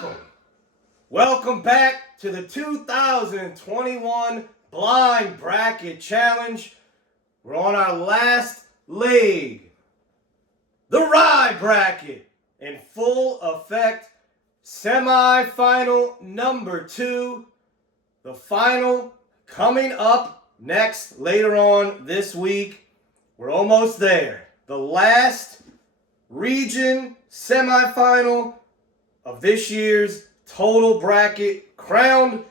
Welcome. Welcome back to the 2021 Blind Bracket Challenge. We're on our last leg. The Rye Bracket in full effect. Semi-final number 2. The final coming up next later on this week. We're almost there. The last region semi-final of this year's total bracket. Crowned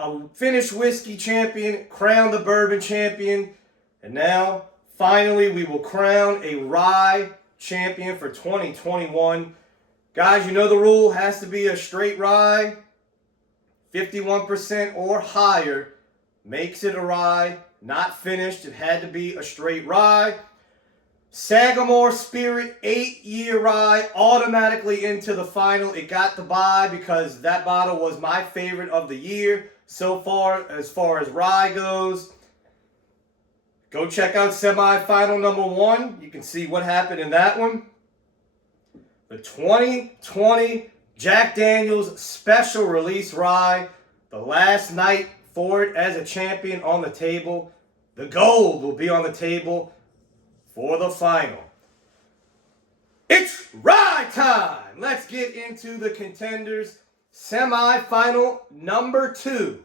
a finished whiskey champion, crowned the bourbon champion, and now finally we will crown a rye champion for 2021. Guys, you know the rule has to be a straight rye. 51% or higher makes it a rye. Not finished, it had to be a straight rye. Sagamore Spirit 8-year rye automatically into the final. It got the bye because that bottle was my favorite of the year so far as rye goes. Go check out semi-final number 1. You can see what happened in that one. The 2020 Jack Daniel's Special Release Rye. The last night for it as a champion on the table. The gold will be on the table for the final. It's rye time! Let's get into the contenders. Semi-final number 2.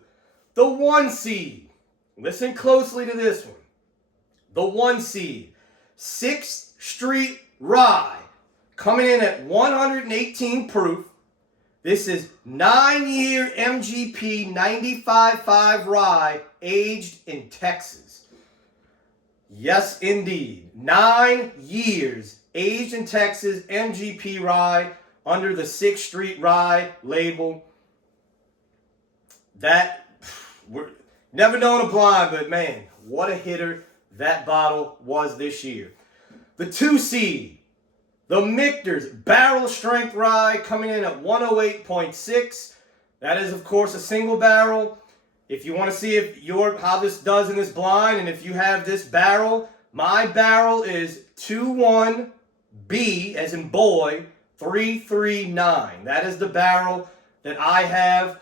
The 1 seed. Listen closely to this one. The 1 seed. 6th Street Rye. Coming in at 118 proof. This is 9-year MGP 95.5 rye aged in Texas. Yes, indeed. 9 years aged in Texas, MGP rye under the 6th Street Rye label. That, we're never known a blind, but man, what a hitter that bottle was this year. The 2 seed, the Michter's Barrel Strength Rye, coming in at 108.6. That is, of course, a single barrel. If you want to see how this does in this blind, and if you have this barrel, my barrel is 21B, as in boy, 339. That is the barrel that I have.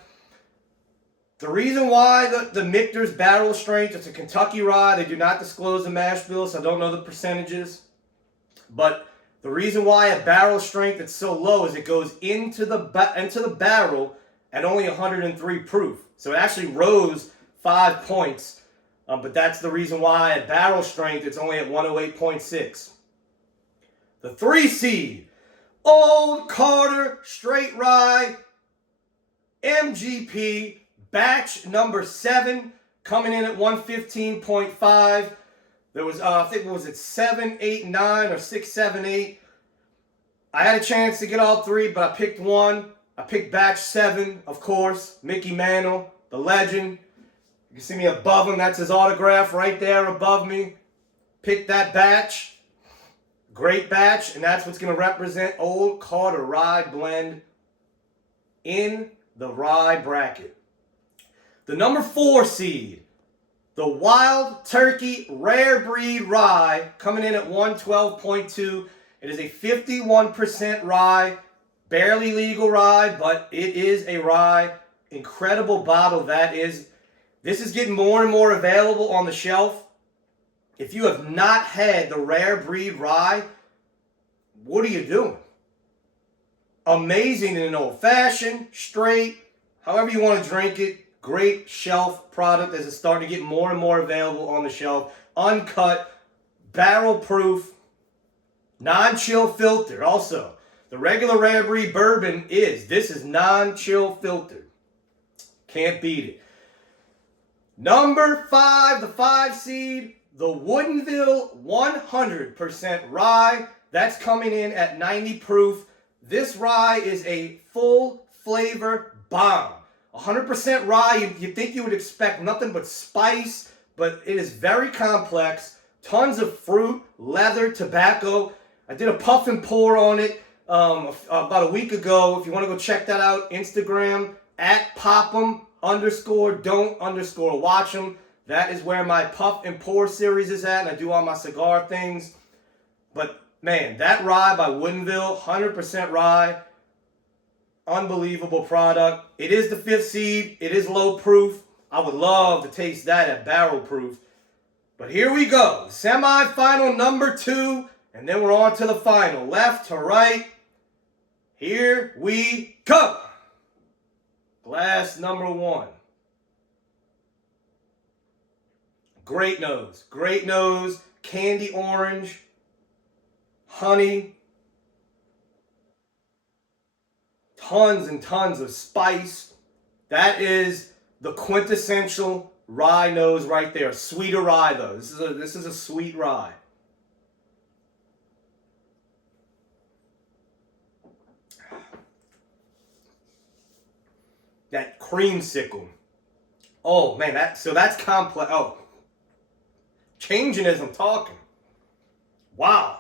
The reason why the Michter's Barrel Strength, it's a Kentucky rye. They do not disclose the mash bill, so I don't know the percentages. But the reason why a barrel strength is so low is it goes into the barrel at only 103 proof. So it actually rose 5 points. But that's the reason why at barrel strength it's only at 108.6. The 3 seed, Old Carter Straight Rye MGP batch number 7, coming in at 115.5. There was, I think, was it 7, 8, 9, or 6, 7, 8? I had a chance to get all 3, but I picked one. I picked batch 7, of course. Mickey Mantle, the legend. You can see me above him. That's his autograph right there above me. Picked that batch. Great batch. And that's what's going to represent Old Carter Rye blend in the rye bracket. The number 4 seed, the Wild Turkey Rare Breed Rye, coming in at 112.2. It is a 51% rye. Barely legal rye, but it is a rye. Incredible bottle that is. This is getting more and more available on the shelf. If you have not had the Rare Breed Rye, what are you doing? Amazing in an old-fashioned, straight, however you want to drink it. Great shelf product as it's starting to get more and more available on the shelf. Uncut, barrel proof, non-chill filter. Also, the regular Rare Breed bourbon this is non-chill filtered. Can't beat it. Number 5, the 5 seed, the Woodinville 100% rye. That's coming in at 90 proof. This rye is a full flavor bomb. 100% rye, you think you would expect nothing but spice, but it is very complex. Tons of fruit, leather, tobacco. I did a puff and pour on it about a week ago. If you want to go check that out, Instagram, at pop'em_don't_watch'em. That is where my puff and pour series is at, and I do all my cigar things. But man, that rye by Woodinville, 100% rye. unbelievable product. It is the 5th seed. It is low proof. I would love to taste that at barrel proof. But here we go. Semi-final number 2. And then we're on to the final. Left to right. Here we go. Glass number 1. Great nose. Great nose. Candy orange. Honey. Tons and tons of spice. That is the quintessential rye nose right there. Sweeter rye though. This is a sweet rye. That creamsicle. Oh man, that's complex. Oh, changing as I'm talking. Wow.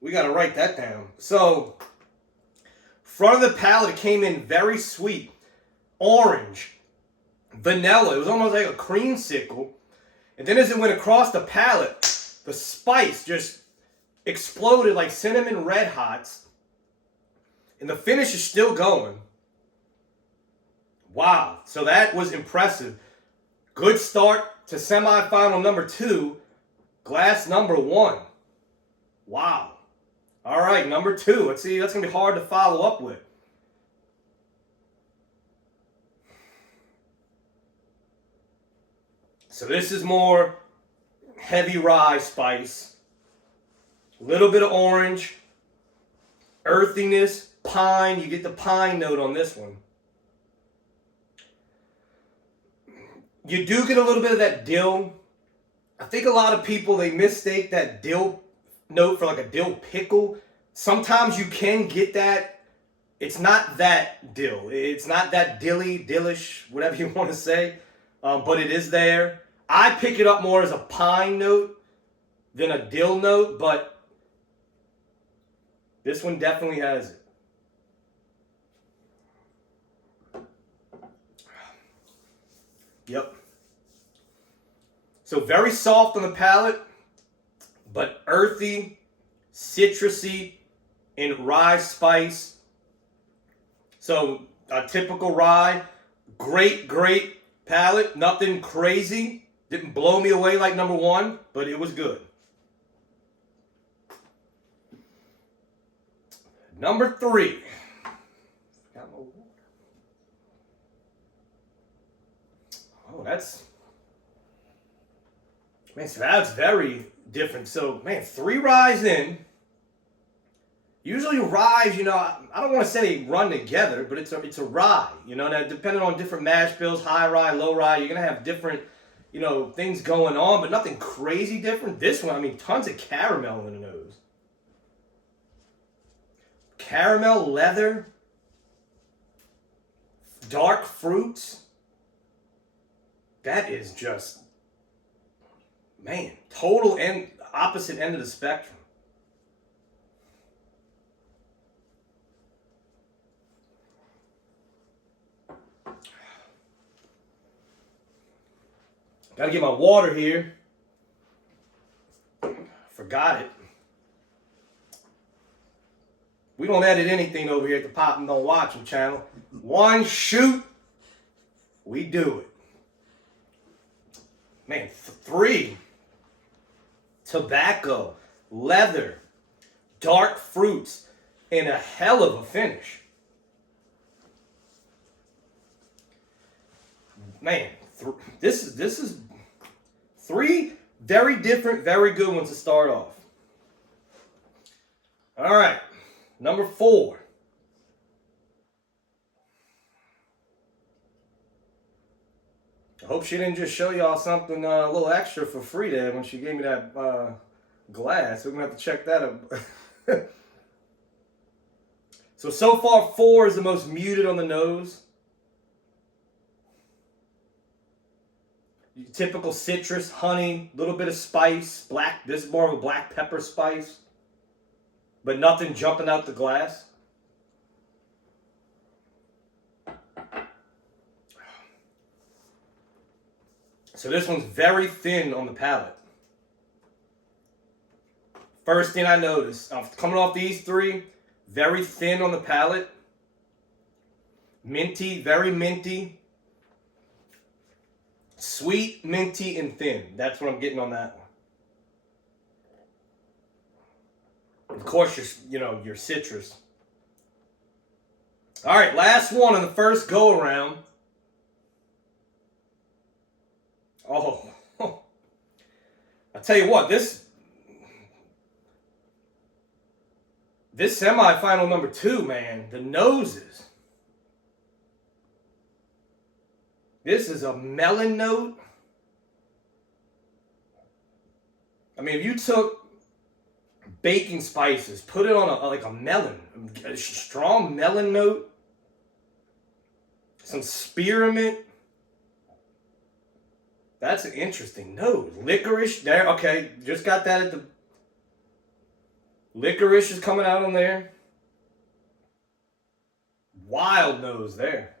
We got to write that down. So, front of the palate, it came in very sweet. Orange. Vanilla. It was almost like a creamsicle. And then as it went across the palate, the spice just exploded like cinnamon red hots. And the finish is still going. Wow. So that was impressive. Good start to semifinal number 2. Glass number 1. Wow. All right, number 2. Let's see. That's going to be hard to follow up with. So this is more heavy rye spice. A little bit of orange. Earthiness. Pine. You get the pine note on this one. You do get a little bit of that dill. I think a lot of people, they mistake that dill note for like a dill pickle. Sometimes you can get that. It's not that dill. It's not that dillish, whatever you want to say. But it is there. I pick it up more as a pine note than a dill note, but this one definitely has it. Yep. So very soft on the palate, but earthy, citrusy, and rye spice. So a typical rye, great palate, nothing crazy. Didn't blow me away like number 1, but it was good. Number 3. Oh, man, so that's very different. So, man, 3 ryes in. Usually ryes, I don't want to say they run together, but it's a rye. That depending on different mash bills, high rye, low rye, you're going to have different, things going on, but nothing crazy different. This one, tons of caramel in the nose. Caramel, leather, dark fruits. That is just, man, total opposite end of the spectrum. Got to get my water here. Forgot it. We don't edit anything over here at the Pop and Don't Watch Them channel. One shoot, we do it. Man, 3. Tobacco, leather, dark fruits, and a hell of a finish. Man, this is 3 very different, very good ones to start off. All right, number 4. I hope she didn't just show y'all something a little extra for free there when she gave me that glass. We're going to have to check that out. So far, 4 is the most muted on the nose. Typical citrus, honey, a little bit of spice, this is more of a black pepper spice, but nothing jumping out the glass. So this one's very thin on the palate. First thing I noticed, coming off these 3, Very thin on the palate. Minty, very minty. Sweet, minty, and thin. That's what I'm getting on that one. Of course, your citrus. All right, last one on the first go around. Oh, I tell you what, this semifinal number 2, man, the noses. This is a melon note. I mean, if you took baking spices, put it on a melon, a strong melon note, some spearmint. That's an interesting note. Licorice there. Okay, just got that at the... Licorice is coming out on there. Wild nose there.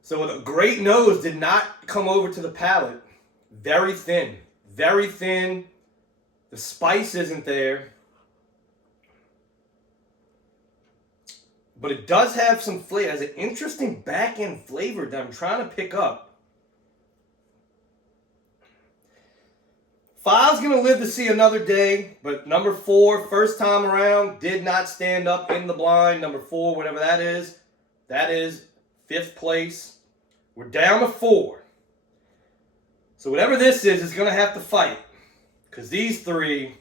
So a great nose did not come over to the palate. Very thin. Very thin. The spice isn't there. But it does have some flavor. It has an interesting back-end flavor that I'm trying to pick up. 5's going to live to see another day. But number 4, first time around, did not stand up in the blind. Number 4, whatever that is 5th place. We're down to 4. So whatever this is going to have to fight. Because these 3...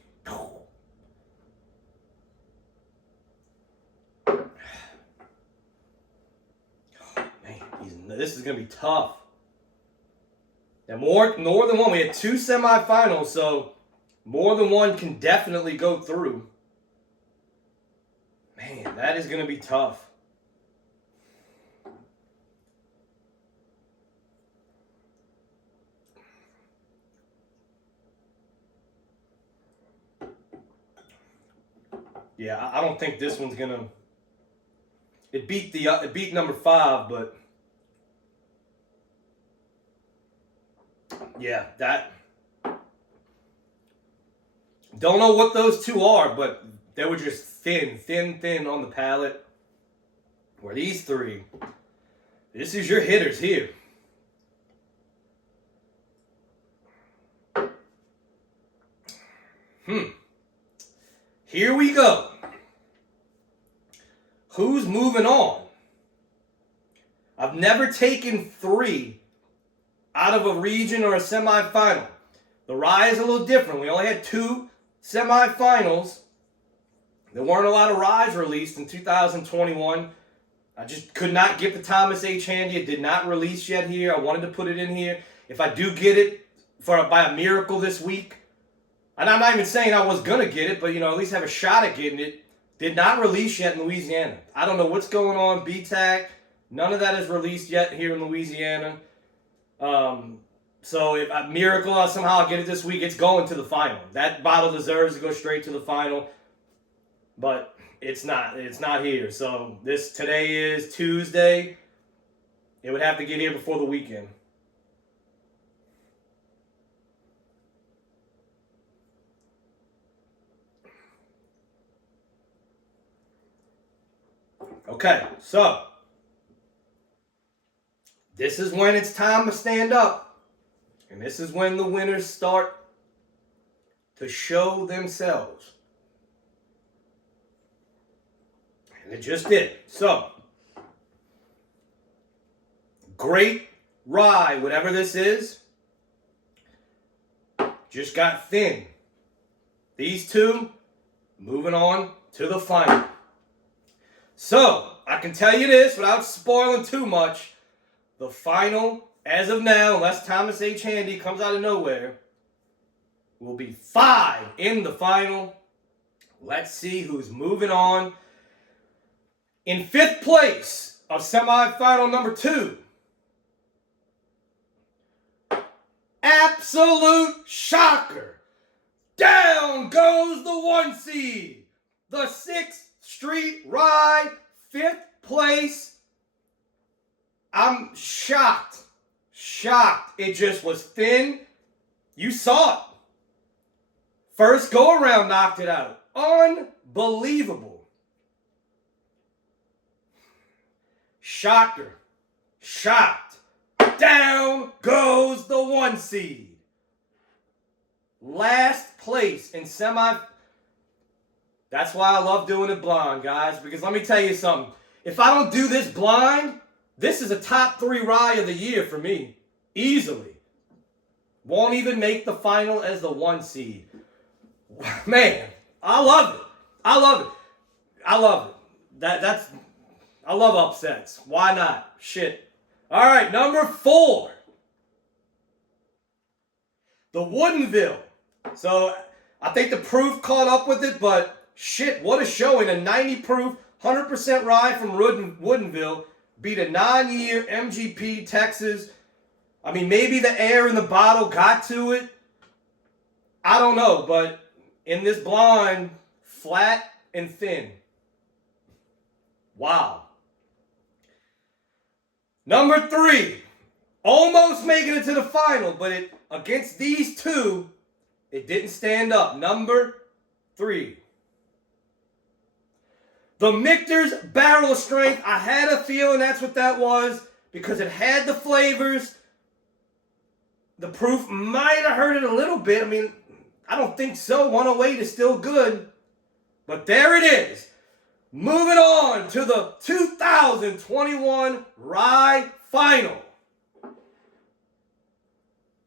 This is going to be tough. Now, more than one. We had 2 semifinals, so more than one can definitely go through. Man, that is going to be tough. Yeah, I don't think this one's going to... It beat number 5, but... Yeah, that... Don't know what those 2 are, but they were just thin on the palate. Where these 3, this is your hitters here. Here we go. Who's moving on? I've never taken 3 out of a region or a semifinal. The rye is a little different. We only had 2 semifinals. There weren't a lot of ryes released in 2021. I just could not get the Thomas H. Handy. It did not release yet here. I wanted to put it in here. If I do get it by a miracle this week, and I'm not even saying I was going to get it, but at least have a shot at getting it, did not release yet in Louisiana. I don't know what's going on. BTAC, none of that is released yet here in Louisiana. So if a miracle somehow I get it this week, it's going to the final. That bottle deserves to go straight to the final, but it's not here. So today is Tuesday. It would have to get here before the weekend. Okay, so this is when it's time to stand up. And this is when the winners start to show themselves. And it just did. So, great rye, whatever this is, just got thin. These 2 moving on to the final. So, I can tell you this without spoiling too much. The final, as of now, unless Thomas H. Handy comes out of nowhere, will be 5 in the final. Let's see who's moving on. In 5th place of semifinal number 2, absolute shocker. Down goes the 1 seed. The 6th Street Rye, 5th place. I'm shocked. shocked. It just was thin. You saw it. First go around knocked it out. Unbelievable. Shocker. Shocked. Down goes the 1 seed. Last place in semi. That's why I love doing it blind, guys. Because let me tell you something. If I don't do this blind, this is a top 3 rye of the year for me. Easily. Won't even make the final as the 1 seed. Man, I love it. I love it. I love it. I love upsets. Why not? Shit. All right, number 4. The Woodinville. So, I think the proof caught up with it, but shit, what a showing. A 90 proof, 100% rye from Woodinville beat a 9-year MGP Texas. I mean, maybe the air in the bottle got to it. I don't know, but in this blind, flat and thin. Wow. Number 3. Almost making it to the final, but against these two, it didn't stand up. Number 3. The Michter's barrel strength. I had a feeling that's what that was because it had the flavors. The proof might have hurt it a little bit. I mean, I don't think so. 108 is still good. But there it is. Moving on to the 2021 Rye Final.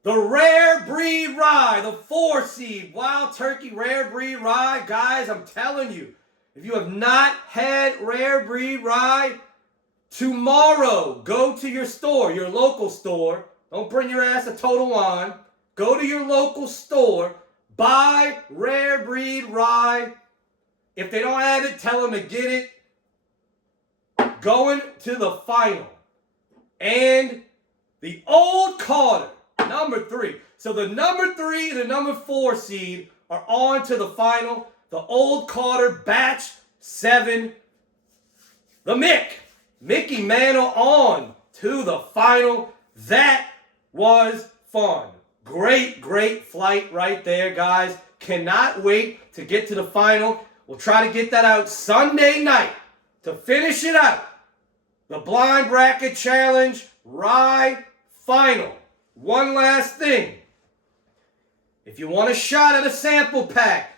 The Rare Breed Rye, the 4 seed, Wild Turkey Rare Breed Rye. Guys, I'm telling you, if you have not had Rare Breed Rye, tomorrow, go to your store, your local store. Don't bring your ass to Total Wine. Go to your local store. Buy Rare Breed Rye. If they don't have it, tell them to get it. Going to the final. And the Old Carter, number 3. So the number 3 and the number 4 seed are on to the final. The Old Carter Batch 7. The Mickey Mantle on to the final. That was fun. Great flight right there, guys. Cannot wait to get to the final. We'll try to get that out Sunday night to finish it out. The Blind Bracket Challenge Rye Final. One last thing. If you want a shot at a sample pack,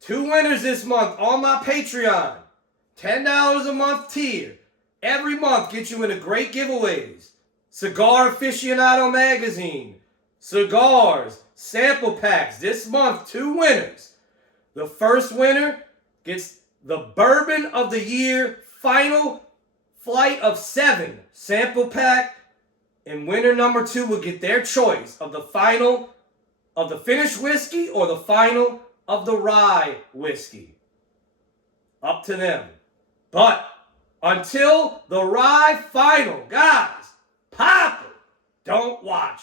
2 winners this month on my Patreon. $10 a month tier. Every month gets you into great giveaways. Cigar Aficionado magazine. Cigars. Sample packs. This month, 2 winners. The first winner gets the Bourbon of the Year Final Flight of 7 sample pack. And winner number 2 will get their choice of the final of the finished whiskey or the final of the rye whiskey. Up to them. But until the rye final, guys, pop it. Don't watch.